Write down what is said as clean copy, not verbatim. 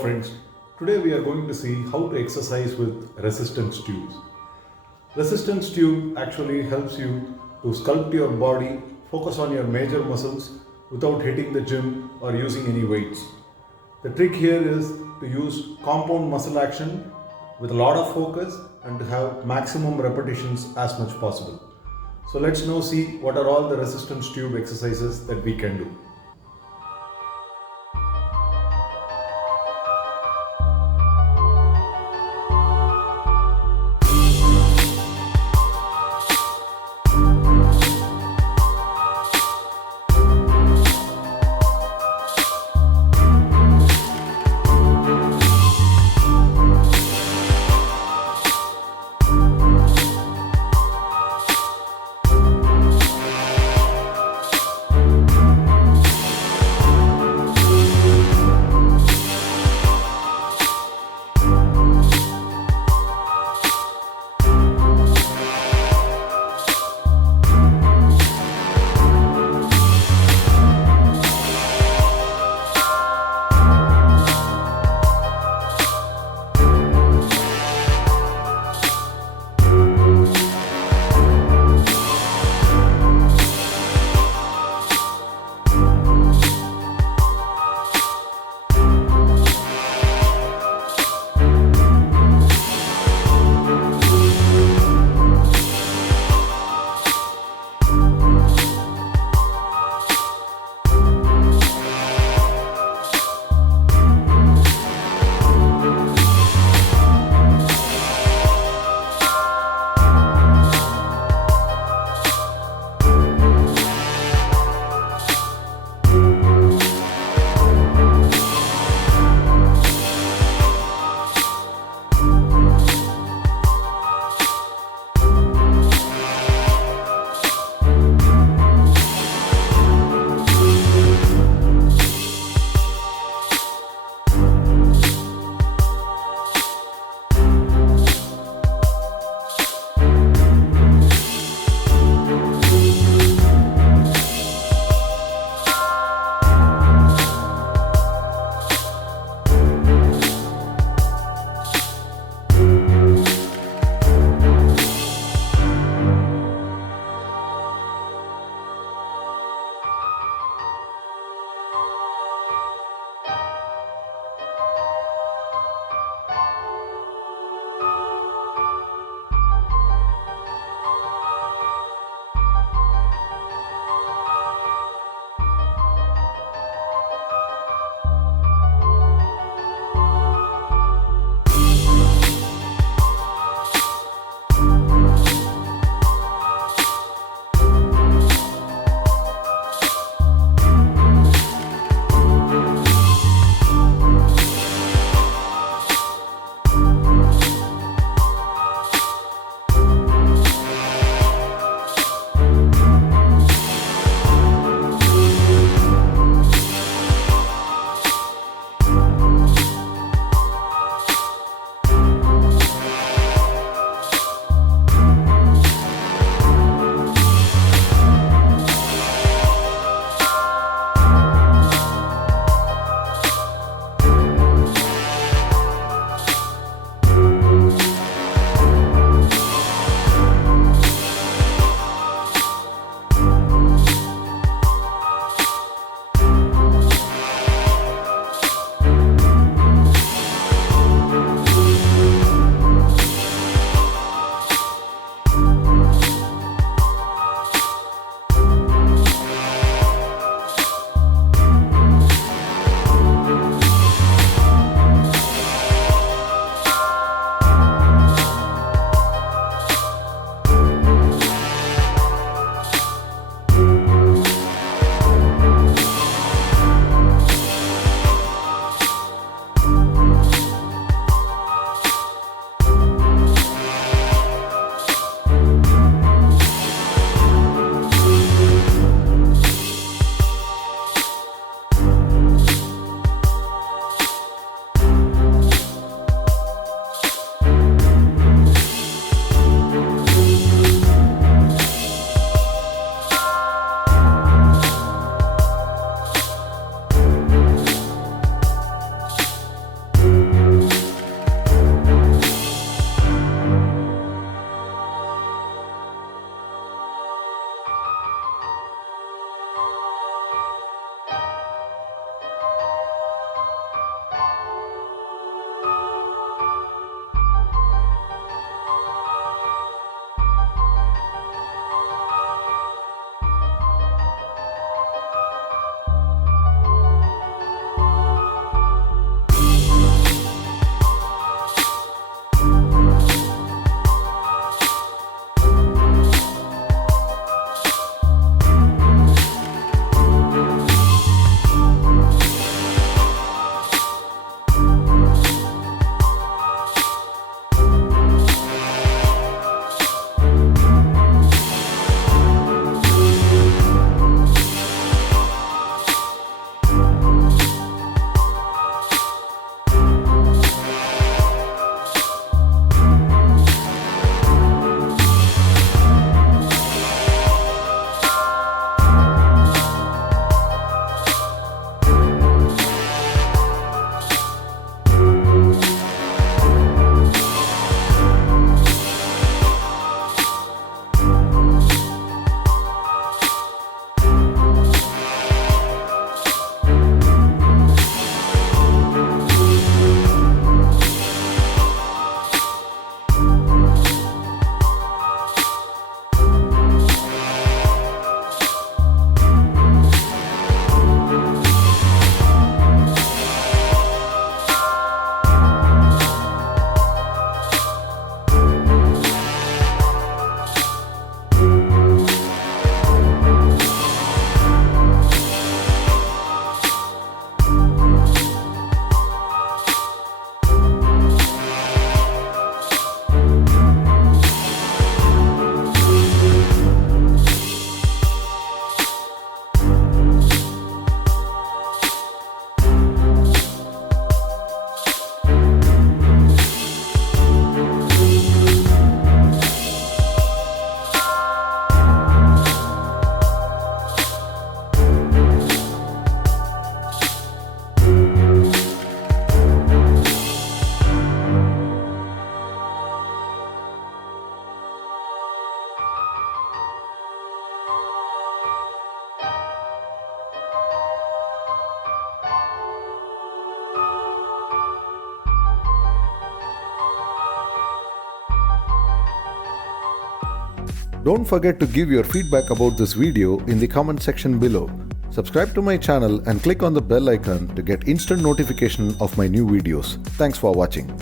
friends, today we are going to see how to exercise with resistance tubes. Resistance tube actually helps you to sculpt your body, focus on your major muscles without hitting the gym or using any weights. The trick here is to use compound muscle action with a lot of focus and to have maximum repetitions as much possible. So let's now see what are all the resistance tube exercises that we can do. Don't forget to give your feedback about this video in the comment section below. Subscribe to my channel and click on the bell icon to get instant notification of my new videos. Thanks for watching.